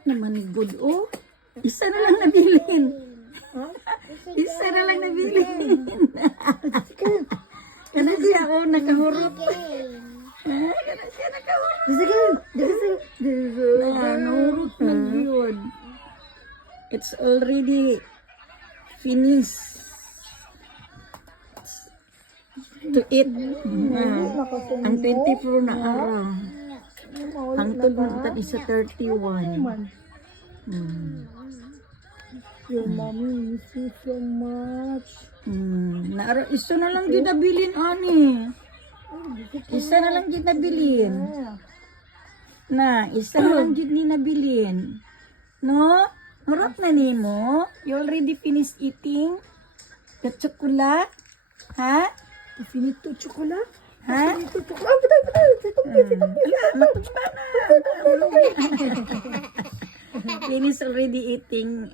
Not naman good, oh. Isa na lang nabilin. Isa na lang nabilin. Kana siya, oh, nakahurot. Kana siya nakahurot. Nahurot man yun. It's already finished to eat. Ang 24 na araw. Ang tulad isa 31. Your mommy miss you so much. Isa na lang ginabilin, ani. Isa na lang ginabilin. Isa na lang ginabilin. No? Harap na nimo. You already finished eating the chocolate? Ha? Finito chocolate? Ha? Finito chocolate? Finish already eating.